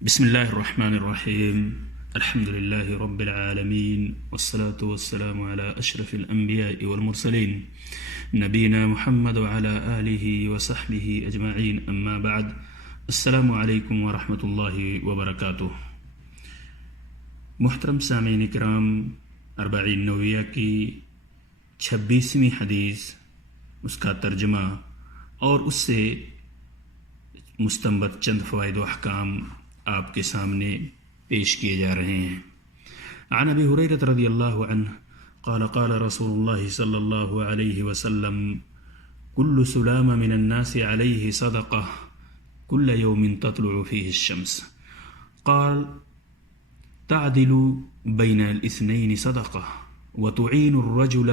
بسم اللہ الرحمن الرحیم الحمد للہ رب العالمین والصلاة والسلام علی اشرف الانبیاء والمرسلین نبینا محمد وعلی آلہ وصحبہ اجمعین اما بعد السلام علیکم ورحمۃ اللہ وبرکاتہ۔ محترم سامعین کرام، اربعین نوویہ کی 26ویں حدیث، اس کا ترجمہ اور اس سے مستنبط چند فوائد و احکام آپ کے سامنے پیش کیے جا رہے ہیں۔ عن ابی ہریرہ رضی اللہ عنہ قال قال رسول اللہ صلی اللہ علیہ وسلم كل سلام من الناس عليه صدقة كل يوم تطلع فيه الشمس قال تعدل بين الاثنين صدقة وتعين الرجل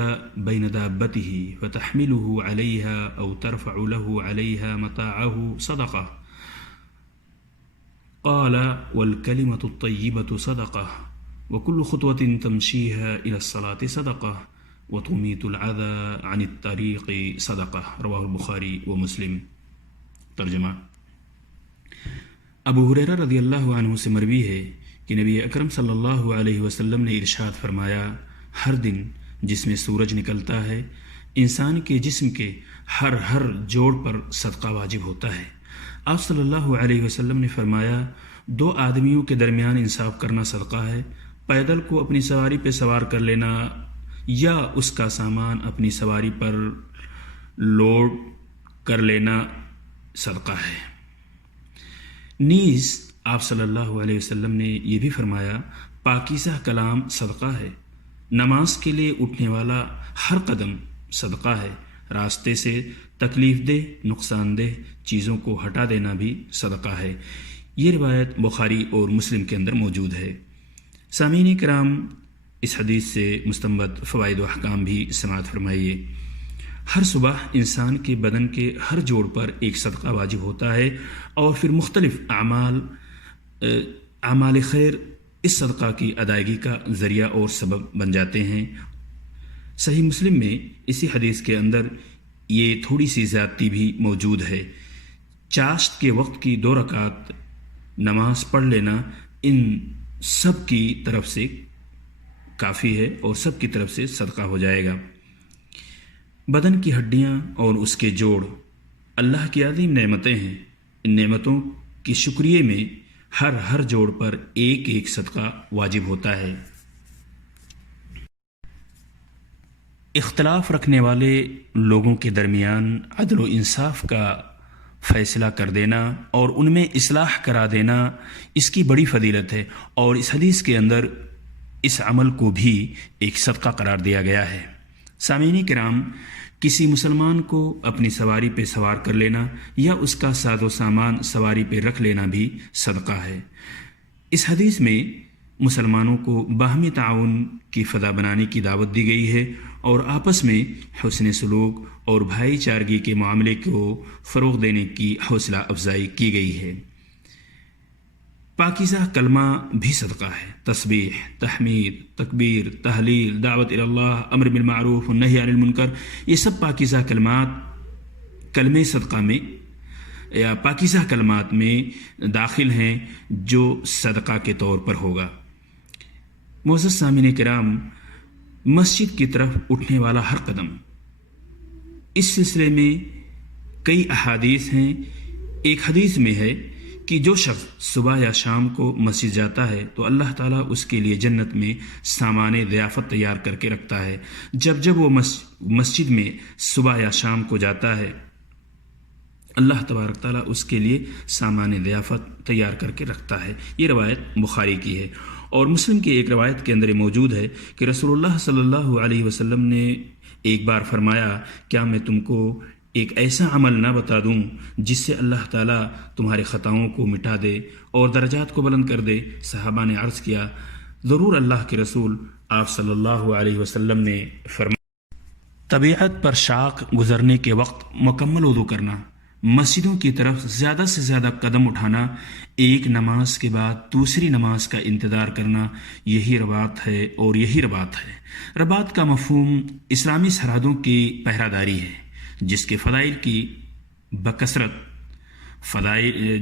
بين دابته فتحمله عليها أو ترفع له عليها متاعه صدقة قال والكلمة الطيبة صدقة وكل خطوة تمشيها إلى الصلاة صدقة وتميت العذى عن الطريق صدقة رواه البخاری ومسلم۔ ترجمہ: ابو ہریرہ رضی اللہ عنہ سے مروی ہے کہ نبی اکرم صلی اللہ علیہ وسلم نے ارشاد فرمایا، ہر دن جس میں سورج نکلتا ہے انسان کے جسم کے ہر جوڑ پر صدقہ واجب ہوتا ہے۔ آپ صلی اللہ علیہ وسلم نے فرمایا، دو آدمیوں کے درمیان انصاف کرنا صدقہ ہے، پیدل کو اپنی سواری پہ سوار کر لینا یا اس کا سامان اپنی سواری پر لوڈ کر لینا صدقہ ہے۔ نیز آپ صلی اللہ علیہ وسلم نے یہ بھی فرمایا، پاکیزہ کلام صدقہ ہے، نماز کے لیے اٹھنے والا ہر قدم صدقہ ہے، راستے سے تکلیف دہ نقصان دہ چیزوں کو ہٹا دینا بھی صدقہ ہے۔ یہ روایت بخاری اور مسلم کے اندر موجود ہے۔ سامعین کرام، اس حدیث سے مستنبط فوائد و احکام بھی سماعت فرمائیے۔ ہر صبح انسان کے بدن کے ہر جوڑ پر ایک صدقہ واجب ہوتا ہے اور پھر مختلف اعمال خیر اس صدقہ کی ادائیگی کا ذریعہ اور سبب بن جاتے ہیں۔ صحیح مسلم میں اسی حدیث کے اندر یہ تھوڑی سی زیادتی بھی موجود ہے۔ چاشت کے وقت کی 2 رکعت نماز پڑھ لینا ان سب کی طرف سے کافی ہے اور سب کی طرف سے صدقہ ہو جائے گا۔ بدن کی ہڈیاں اور اس کے جوڑ اللہ کی عظیم نعمتیں ہیں۔ ان نعمتوں کے شکریہ میں ہر جوڑ پر ایک صدقہ واجب ہوتا ہے۔ اختلاف رکھنے والے لوگوں کے درمیان عدل و انصاف کا فیصلہ کر دینا اور ان میں اصلاح کرا دینا، اس کی بڑی فضیلت ہے، اور اس حدیث کے اندر اس عمل کو بھی ایک صدقہ قرار دیا گیا ہے۔ سامعین کرام، کسی مسلمان کو اپنی سواری پہ سوار کر لینا یا اس کا ساز و سامان سواری پہ رکھ لینا بھی صدقہ ہے۔ اس حدیث میں مسلمانوں کو باہمی تعاون کی فضا بنانے کی دعوت دی گئی ہے اور آپس میں حسن سلوک اور بھائی چارگی کے معاملے کو فروغ دینے کی حوصلہ افزائی کی گئی ہے۔ پاکیزہ کلمہ بھی صدقہ ہے۔ تسبیح، تحمید، تکبیر، تحلیل، دعوت الی اللہ، امر بالمعروف والنہی عن المنکر، یہ سب پاکیزہ کلمات کلمہ صدقہ میں یا پاکیزہ کلمات میں داخل ہیں جو صدقہ کے طور پر ہوگا۔ معزز سامعین کرام، مسجد کی طرف اٹھنے والا ہر قدم، اس سلسلے میں کئی احادیث ہیں۔ ایک حدیث میں ہے کہ جو شخص صبح یا شام کو مسجد جاتا ہے تو اللہ تعالیٰ اس کے لیے جنت میں سامان ضیافت تیار کر کے رکھتا ہے۔ جب وہ مسجد میں صبح یا شام کو جاتا ہے، اللہ تبارک تعالیٰ اس کے لیے سامان ضیافت تیار کر کے رکھتا ہے۔ یہ روایت بخاری کی ہے، اور مسلم کی ایک روایت کے اندر موجود ہے کہ رسول اللہ صلی اللہ علیہ وسلم نے ایک بار فرمایا، کیا میں تم کو ایک ایسا عمل نہ بتا دوں جس سے اللہ تعالیٰ تمہارے خطاؤں کو مٹا دے اور درجات کو بلند کر دے؟ صحابہ نے عرض کیا، ضرور اللہ کے رسول۔ آپ صلی اللہ علیہ وسلم نے فرمایا، طبیعت پر شاق گزرنے کے وقت مکمل وضو کرنا، مسجدوں کی طرف زیادہ سے زیادہ قدم اٹھانا، ایک نماز کے بعد دوسری نماز کا انتظار کرنا، یہی رباط ہے اور یہی رباط ہے۔ رباط کا مفہوم اسلامی سرحدوں کی پہرہ داری ہے، جس کے فضائل کی بکثرت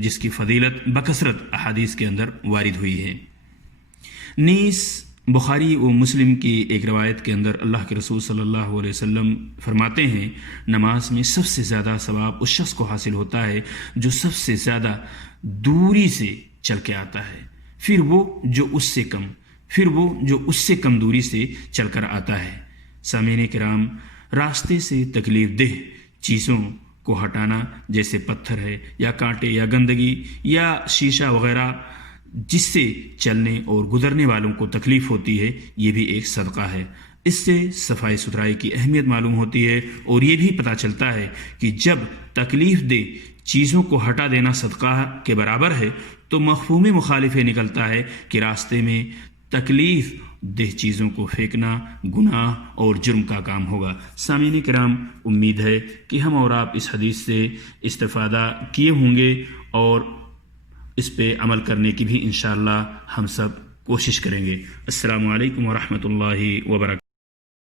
جس کی فضیلت بکثرت احادیث کے اندر وارد ہوئی ہے۔ نیز بخاری و مسلم کی ایک روایت کے اندر اللہ کے رسول صلی اللہ علیہ وسلم فرماتے ہیں، نماز میں سب سے زیادہ ثواب اس شخص کو حاصل ہوتا ہے جو سب سے زیادہ دوری سے چل کے آتا ہے، پھر وہ جو اس سے کم دوری سے چل کر آتا ہے۔ سامعین کرام، راستے سے تکلیف دہ چیزوں کو ہٹانا، جیسے پتھر ہے یا کانٹے یا گندگی یا شیشہ وغیرہ جس سے چلنے اور گزرنے والوں کو تکلیف ہوتی ہے، یہ بھی ایک صدقہ ہے۔ اس سے صفائی ستھرائی کی اہمیت معلوم ہوتی ہے اور یہ بھی پتہ چلتا ہے کہ جب تکلیف دہ چیزوں کو ہٹا دینا صدقہ کے برابر ہے تو مفہوم مخالف نکلتا ہے کہ راستے میں تکلیف دہ چیزوں کو پھینکنا گناہ اور جرم کا کام ہوگا۔ سامعین کرام، امید ہے کہ ہم اور آپ اس حدیث سے استفادہ کیے ہوں گے اور اس پہ عمل کرنے کی بھی انشاءاللہ ہم سب کوشش کریں گے۔ السلام علیکم ورحمۃ اللہ وبرکاتہ۔